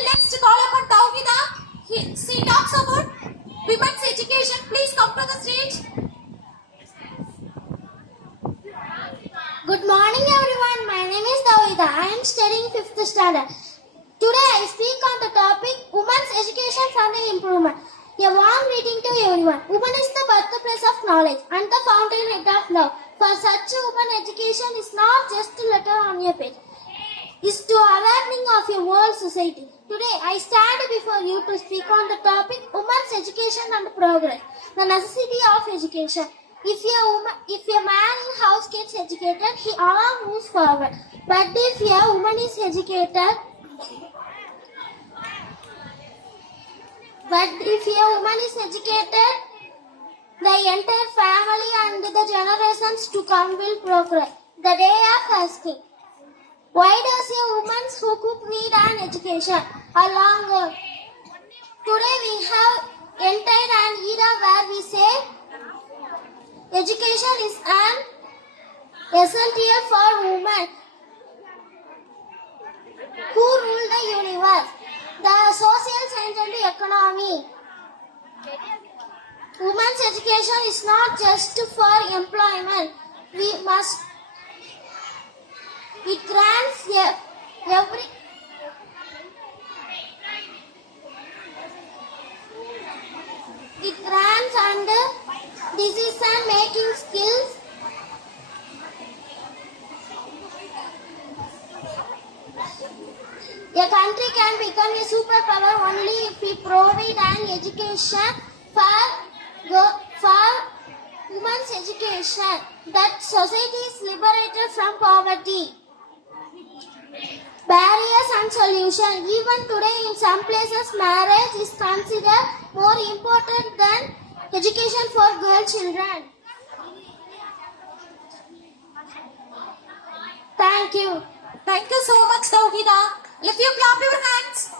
Next, call upon Tawhida. She talks about women's education. Please come to the stage. Good morning everyone, my name is Tawhida. I am studying 5th standard. Today I speak on the topic Women's Education for the Improvement. A warm greeting to everyone. Woman is the birthplace of knowledge and the fountainhead of love. For such woman, education is not just a letter on a page. It's to awakening of a world society. Today I stand before you to speak on the topic Women's Education and Progress. The necessity of education. If a man in house gets educated, he alone moves forward. But if a woman is educated, the entire family and the generations to come will progress. The day of asking, why does a woman who cook need an education? Along today we have entered an era where we say education is an essential for women who rule the universe, the social science and the economy. Women's education is not just for employment. It grants and decision making skills. A country can become a superpower only if we provide an education for women's education, that society is liberated from poverty. Barriers and solutions. Even today in some places marriage is considered more important than education for girl children. Thank you. Thank you so much, Tawhida. If you clap your hands.